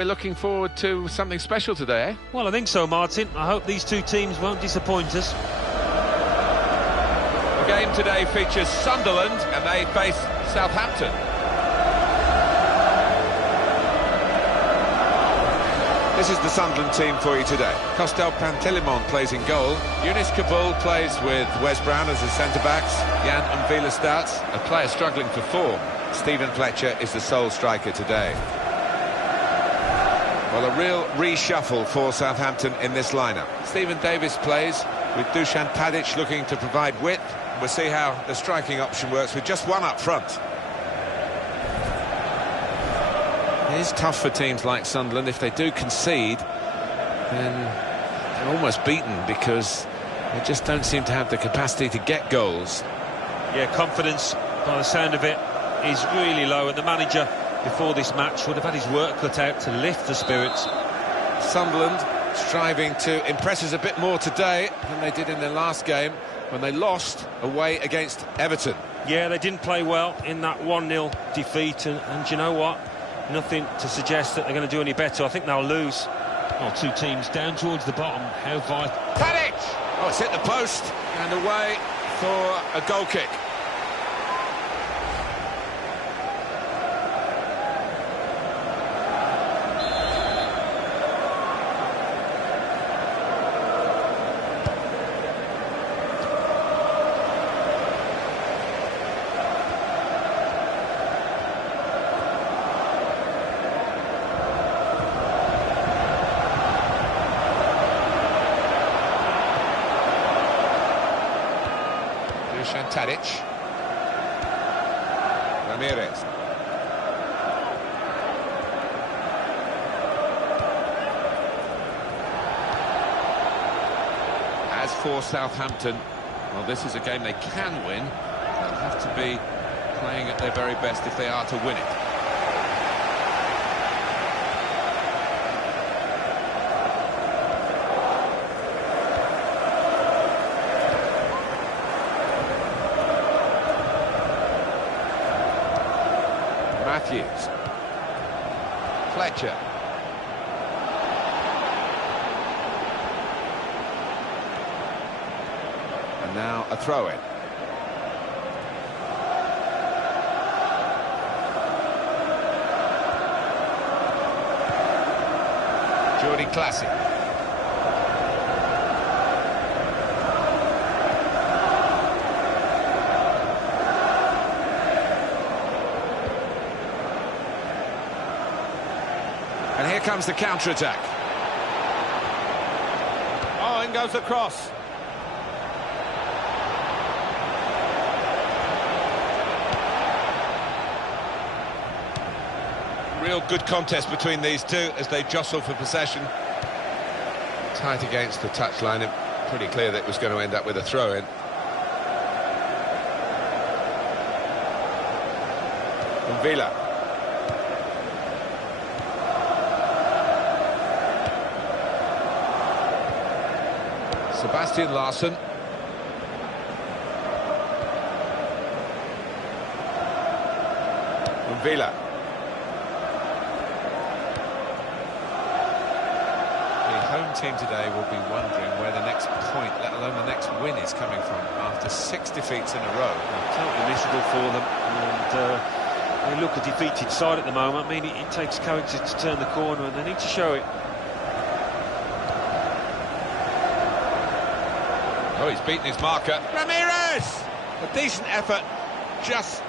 We're looking forward to something special today, eh? Well, I think so, Martin. I hope these two teams won't disappoint us. The game today features Sunderland and they face Southampton. This is the Sunderland team for you today. Costel Pantilimon plays in goal. Younes Kabul plays with Wes Brown as his centre-backs. Jan Umvila starts, a player struggling for form. Stephen Fletcher is the sole striker today. Well, a real reshuffle for Southampton in this lineup. Stephen Davis plays with Dusan Tadic looking to provide width. We'll see how the striking option works with just one up front. It is tough for teams like Sunderland. If they do concede, then they're almost beaten because they just don't seem to have the capacity to get goals. Yeah, confidence, by the sound of it, is really low, and the manager before this match would have had his work cut out to lift the spirits. Sunderland striving to impress us a bit more today than they did in their last game when they lost away against Everton. Yeah, they didn't play well in that 1-0 defeat, and you know what? Nothing to suggest that they're going to do any better. I think they'll lose. Well, two teams down towards the bottom. How vital. Tadic! Oh, it's hit the post and away for a goal kick. Tadic. Ramirez. As for Southampton, well, this is a game they can win. They'll have to be playing at their very best if they are to win it. Matthews. Fletcher. And now a throw-in. Jordi Classic. And here comes the counter-attack. Oh, in goes the cross. Real good contest between these two as they jostle for possession. Tight against the touchline, and pretty clear that it was going to end up with a throw-in. Umvila. Sebastian Larsson. Umvila. The home team today will be wondering where the next point, let alone the next win, is coming from after 6 defeats in a row. Totally miserable for them, and they look a defeated side at the moment. I mean, it takes character to turn the corner, and they need to show it. Oh, he's beaten his marker. Ramirez! A decent effort, just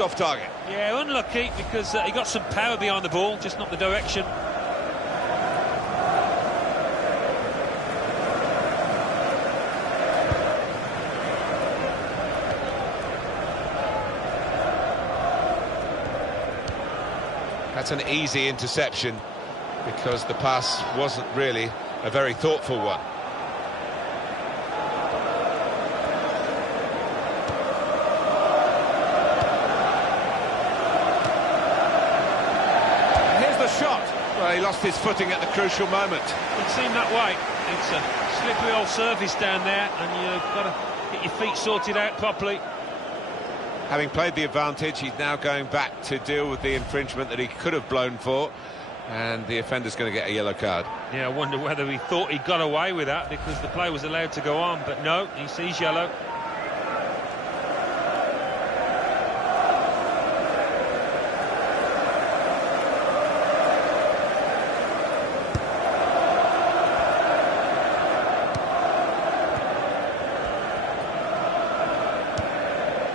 off target. Yeah, unlucky, because he got some power behind the ball, just not the direction. That's an easy interception, because the pass wasn't really a very thoughtful one. Shot. Well, he lost his footing at the crucial moment. It seemed that way. It's a slippery old surface down there, and you've got to get your feet sorted out properly. Having played the advantage, he's now going back to deal with the infringement that he could have blown for. And the offender's going to get a yellow card. Yeah, I wonder whether he thought he got away with that because the play was allowed to go on, but no, he sees yellow.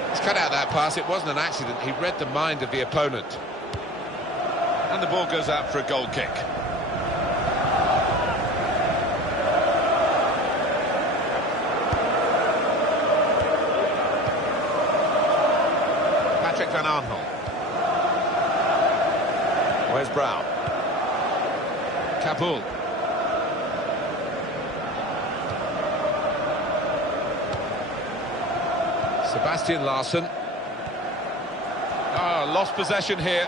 He's cut out that pass. It wasn't an accident. He read the mind of the opponent. And the ball goes out for a goal kick. Patrick van Aanholt. Where's Brown? Kabul. Sebastian Larsson. Oh, lost possession here.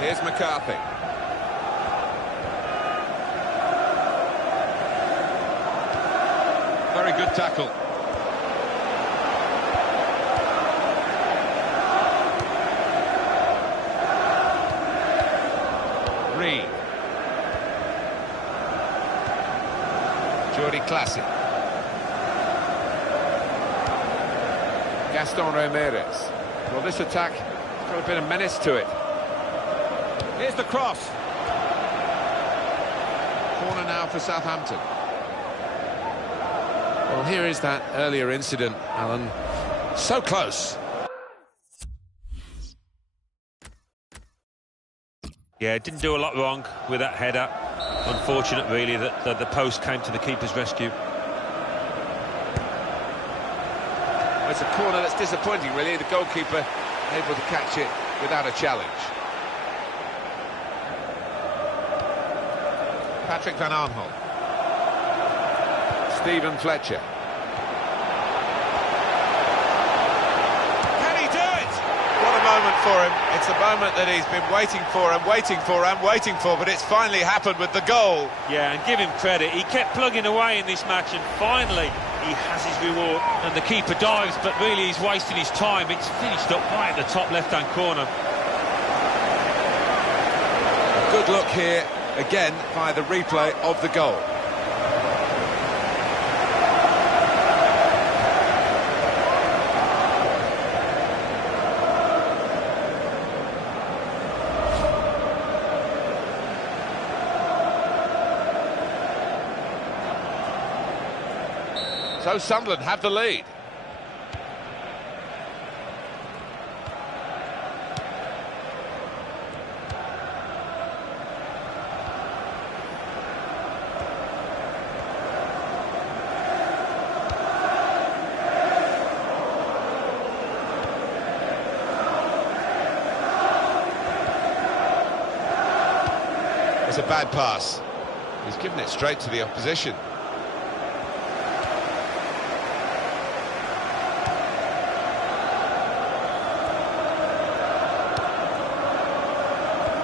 Here's McCarthy. Very good tackle. Reed. Jordi Classic. Gaston Ramirez. Well, this attack has got a bit of menace to it. Here's the cross. Corner now for Southampton. Well, here is that earlier incident, Alan. So close. Yeah, didn't do a lot wrong with that header. Unfortunate, really, that the post came to the keeper's rescue. It's a corner that's disappointing, really. The goalkeeper able to catch it without a challenge. Patrick van Aanholt. Stephen Fletcher. Can he do it? What a moment for him. It's a moment that he's been waiting for and waiting for and waiting for, but it's finally happened with the goal. Yeah, and give him credit. He kept plugging away in this match, and finally he has his reward. And the keeper dives, but really he's wasting his time. It's finished up right at the top left-hand corner. Good look here, again, by the replay of the goal. So Sunderland have the lead. It's a bad pass. He's given it straight to the opposition.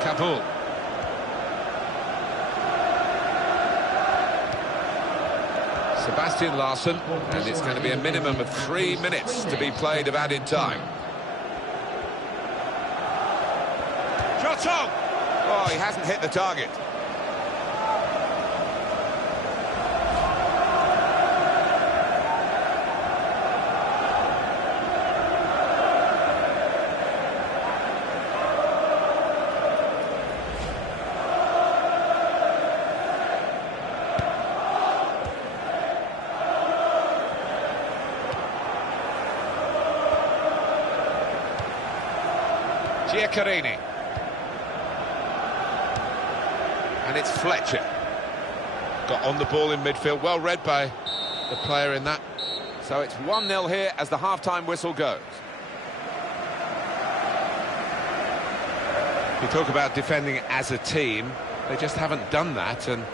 Kabul. Sebastian Larsson, and it's going to be a minimum of 3 minutes to be played of added time. Shot on! Oh, he hasn't hit the target. Giaccherini. And it's Fletcher. Got on the ball in midfield, well read by the player in that. So it's 1-0 here as the half-time whistle goes. You talk about defending as a team, they just haven't done that, and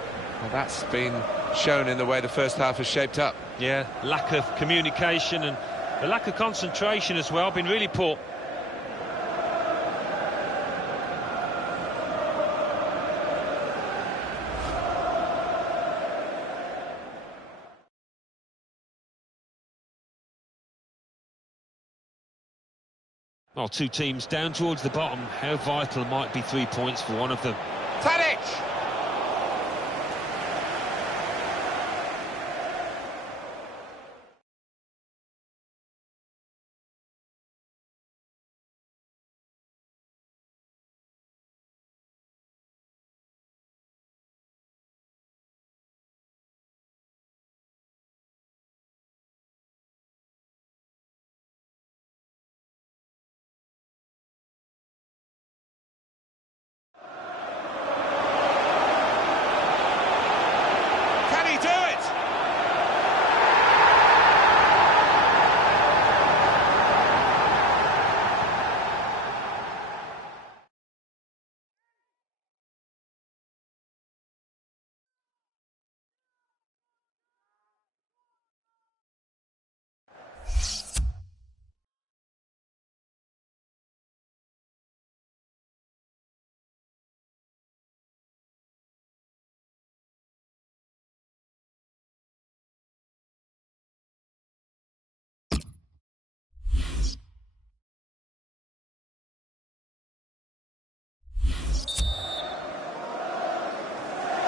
well, that's been shown in the way the first half has shaped up. Yeah, lack of communication and the lack of concentration as well, been really poor. Well, two teams down towards the bottom. How vital might be 3 points for one of them? Tadic!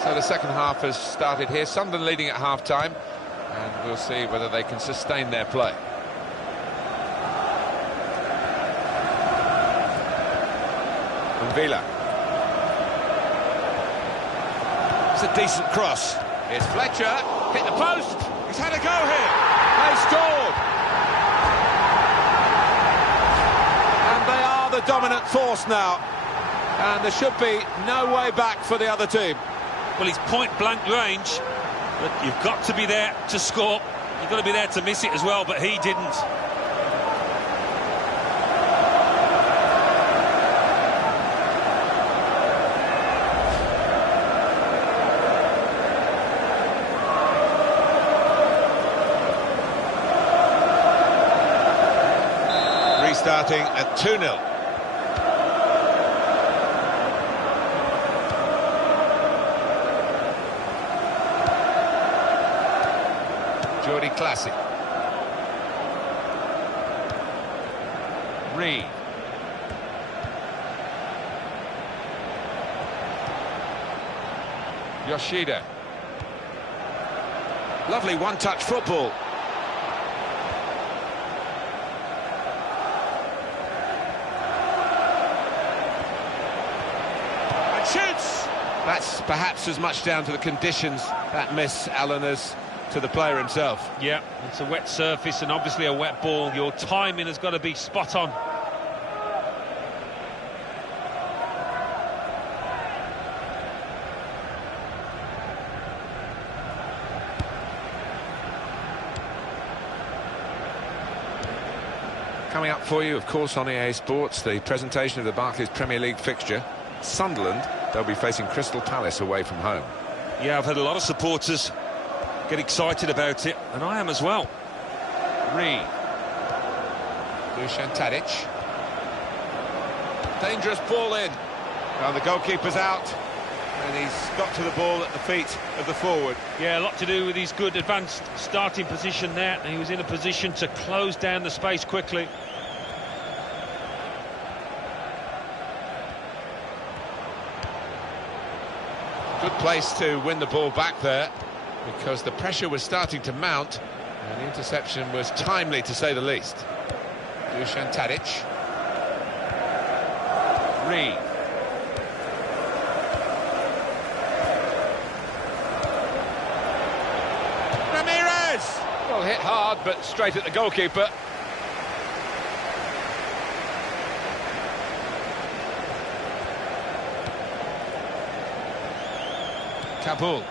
So the second half has started here. Sunderland leading at half-time, and we'll see whether they can sustain their play. Villa. It's a decent cross. Here's Fletcher, hit the post. He's had a go here. They scored. And they are the dominant force now. And there should be no way back for the other team. Well, he's point-blank range, but you've got to be there to score. You've got to be there to miss it as well, but he didn't. Restarting at 2-0. Jordi Classic. Reed. Yoshida. Lovely one-touch football. And shoots! That's perhaps as much down to the conditions, that miss, Alan, as to the player himself. Yeah, it's a wet surface and obviously a wet ball. Your timing has got to be spot on. Coming up for you, of course, on EA Sports, the presentation of the Barclays Premier League fixture. Sunderland, they'll be facing Crystal Palace away from home. Yeah, I've had a lot of supporters get excited about it, and I am as well. Reed. Dusan Tadic. Dangerous ball in. Well, the goalkeeper's out, and he's got to the ball at the feet of the forward. Yeah, a lot to do with his good advanced starting position there. He was in a position to close down the space quickly. Good place to win the ball back there, because the pressure was starting to mount, and the interception was timely, to say the least. Dusan Tadic. Reed. Ramirez! Well, hit hard, but straight at the goalkeeper. Kabul.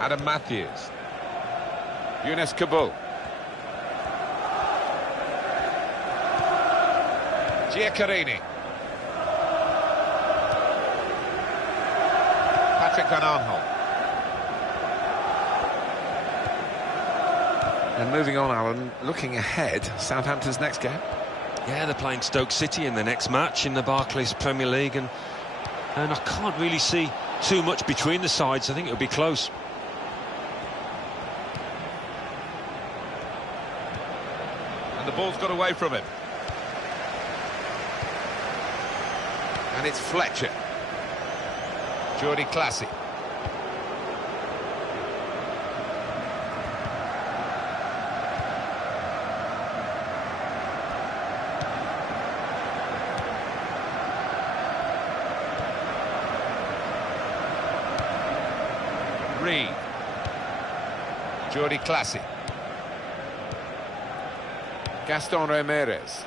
Adam Matthews. Younes Kabul. Giaccherini. Patrick Van Aanholt. And moving on, Alan, looking ahead, Southampton's next game. Yeah, they're playing Stoke City in the next match in the Barclays Premier League, and I can't really see too much between the sides. I think it'll be close. And the ball's got away from him. And it's Fletcher. Jordi Classy. Reed. Jordi Classy. Gaston Ramirez.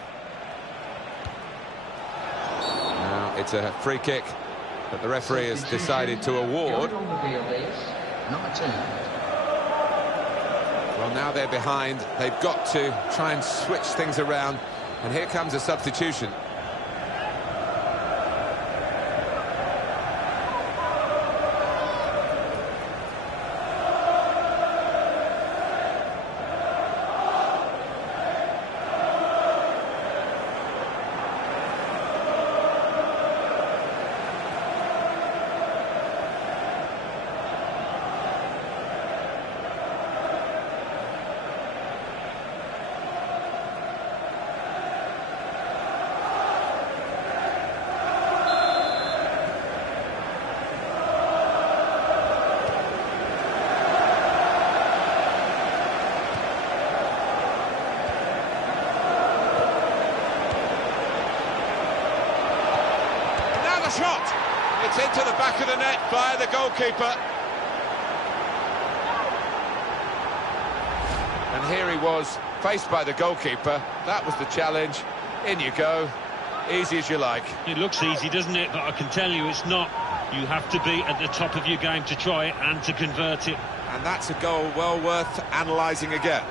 Now it's a free kick that the referee has decided to award. Number 2. Well, now they're behind. They've got to try and switch things around. And here comes a substitution. Shot! It's into the back of the net by the goalkeeper. And here he was, faced by the goalkeeper. That was the challenge. In you go. Easy as you like. It looks easy, doesn't it? But I can tell you it's not. You have to be at the top of your game to try it and to convert it. And that's a goal well worth analysing again.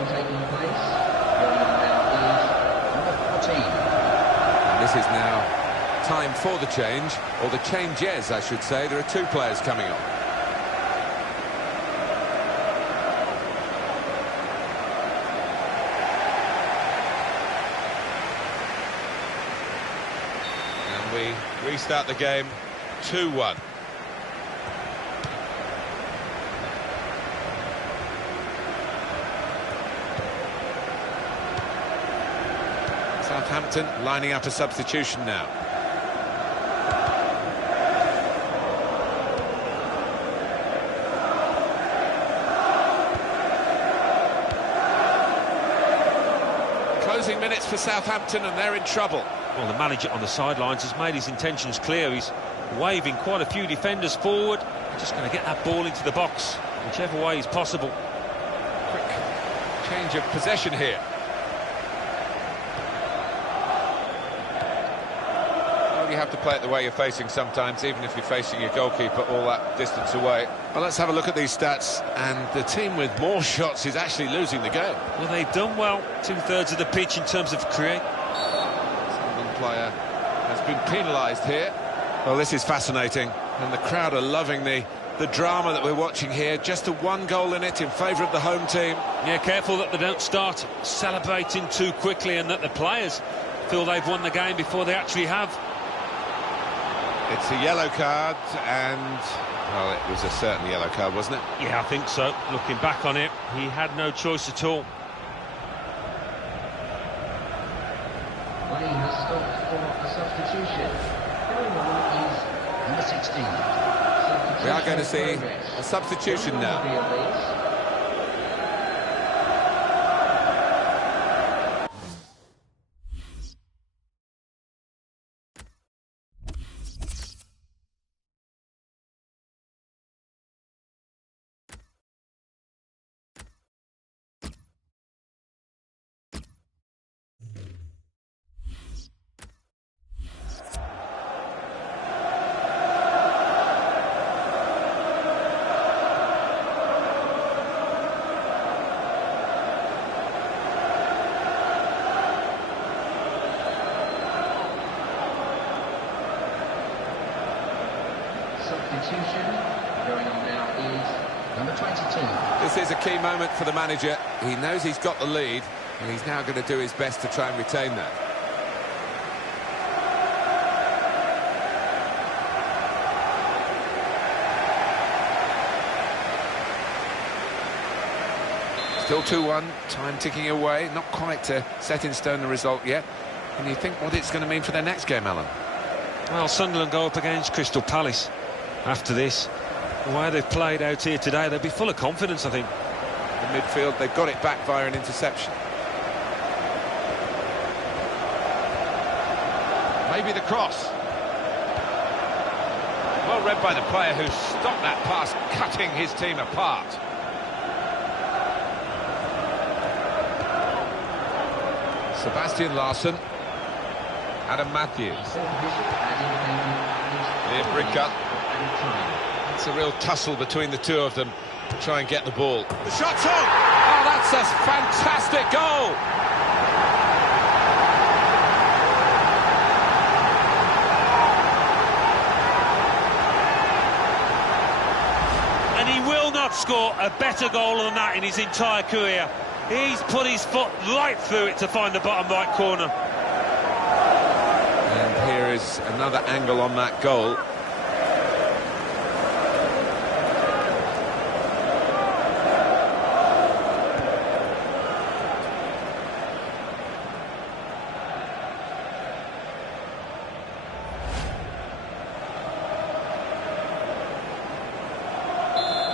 Taking place. Your number now is number 14. And this is now time for the change, or the changes, I should say. There are 2 players coming on. And we restart the game 2-1. Southampton lining up a substitution now. Closing minutes for Southampton, and they're in trouble. Well, the manager on the sidelines has made his intentions clear. He's waving quite a few defenders forward. Just going to get that ball into the box, whichever way is possible. Quick change of possession here. You have to play it the way you're facing sometimes, even if you're facing your goalkeeper all that distance away. Well, let's have a look at these stats, and the team with more shots is actually losing the game. Well, they've done well, 2/3 of the pitch in terms of create. Sunderland player has been penalised here. Well, this is fascinating, and the crowd are loving the drama that we're watching here. Just a 1 goal in it in favour of the home team. Yeah, careful that they don't start celebrating too quickly and that the players feel they've won the game before they actually have. It's a yellow card, and, well, it was a certain yellow card, wasn't it? Yeah, I think so. Looking back on it, he had no choice at all. Play has stopped for a substitution. Going on is number 16. We are going to see a substitution now. substitution going on now is number 22. This is a key moment for the manager. He knows he's got the lead, and he's now going to do his best to try and retain that. Still 2-1, time ticking away, not quite set in stone the result yet. And you think what it's going to mean for their next game, Alan? Well, Sunderland go up against Crystal Palace after this. The way they've played out here today, they'll be full of confidence, I think. In midfield, they've got it back via an interception. Maybe the cross. Well read by the player who stopped that pass, cutting his team apart. Sebastian Larsson. Adam Matthews. Liam Brinker. It's a real tussle between the two of them to try and get the ball. The shot's on! Oh, that's a fantastic goal! And he will not score a better goal than that in his entire career. He's put his foot right through it to find the bottom right corner. And here is another angle on that goal.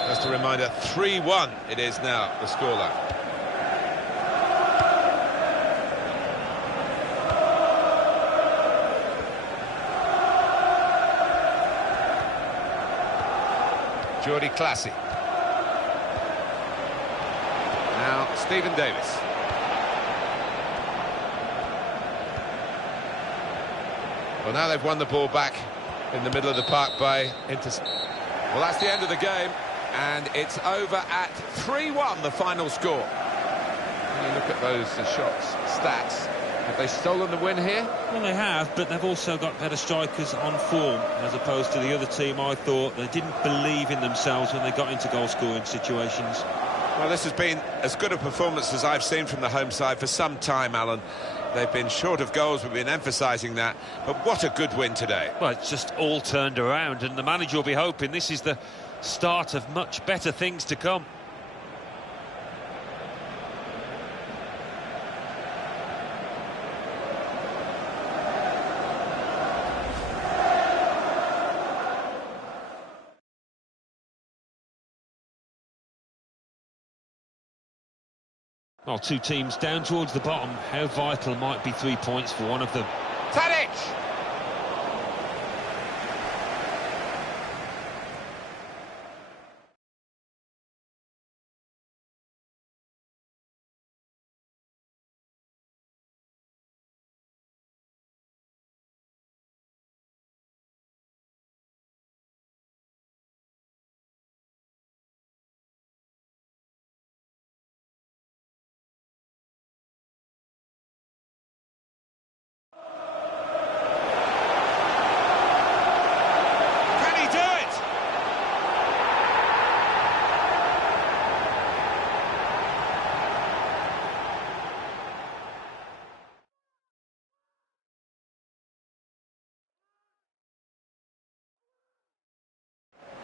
Just a reminder, 3-1 it is now, the scoreline. Jordi Classy. Now Stephen Davis. Well, now they've won the ball back in the middle of the park by Well, that's the end of the game, and it's over at 3-1, the final score. When you look at those shots, stats, have they stolen the win here? Well, they have, but they've also got better strikers on form, as opposed to the other team. I thought they didn't believe in themselves when they got into goal-scoring situations. Well, this has been as good a performance as I've seen from the home side for some time, Alan. They've been short of goals, we've been emphasising that, but what a good win today. Well, it's just all turned around, and the manager will be hoping this is the start of much better things to come. Well, two teams down towards the bottom. How vital might be 3 points for one of them? Tadic!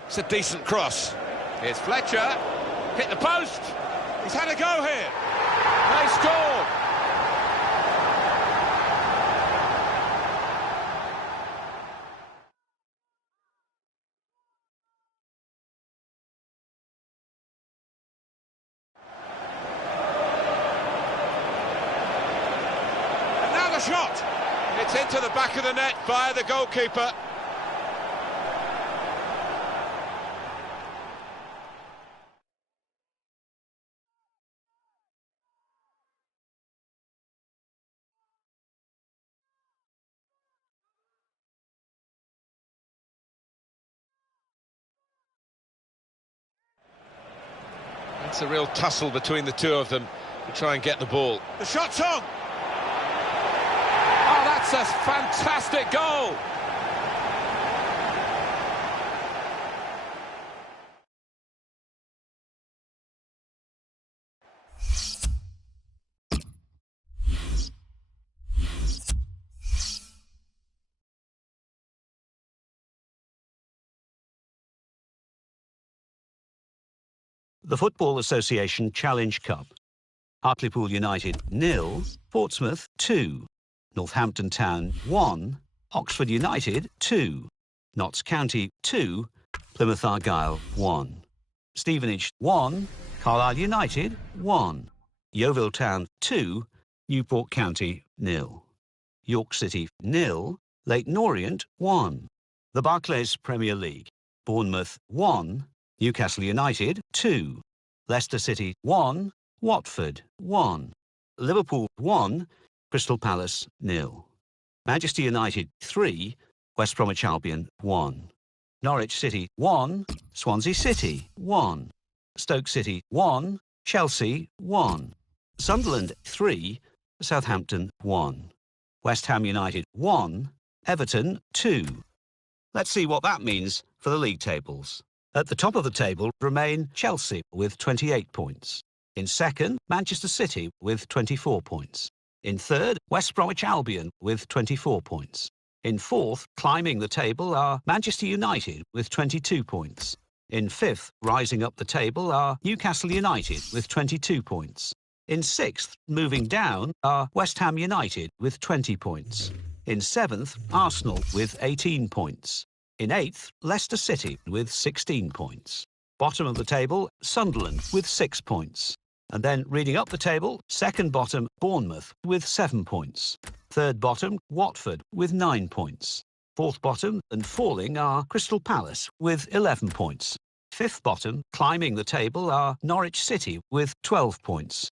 It's a decent cross. Here's Fletcher. Hit the post. He's had a go here. They score. And now the shot. It's into the back of the net via the goalkeeper. It's a real tussle between the two of them to try and get the ball. The shot's on! Oh, that's a fantastic goal! The Football Association Challenge Cup. Hartlepool United 0, Portsmouth 2, Northampton Town 1, Oxford United 2, Notts County 2, Plymouth Argyle 1, Stevenage 1, Carlisle United 1, Yeovil Town 2, Newport County 0, York City 0, Leyton Orient 1. The Barclays Premier League. Bournemouth 1, Newcastle United 2, Leicester City 1, Watford 1, Liverpool 1, Crystal Palace 0, Manchester United 3, West Bromwich Albion 1, Norwich City 1, Swansea City 1, Stoke City 1, Chelsea 1, Sunderland 3, Southampton 1, West Ham United 1, Everton 2. Let's see what that means for the league tables. At the top of the table remain Chelsea with 28 points. In second, Manchester City with 24 points. In third, West Bromwich Albion with 24 points. In fourth, climbing the table are Manchester United with 22 points. In fifth, rising up the table are Newcastle United with 22 points. In sixth, moving down, are West Ham United with 20 points. In seventh, Arsenal with 18 points. In eighth, Leicester City with 16 points. Bottom of the table, Sunderland with 6 points. And then reading up the table, second bottom, Bournemouth with 7 points. Third bottom, Watford with 9 points. Fourth bottom and falling are Crystal Palace with 11 points. Fifth bottom, climbing the table, are Norwich City with 12 points.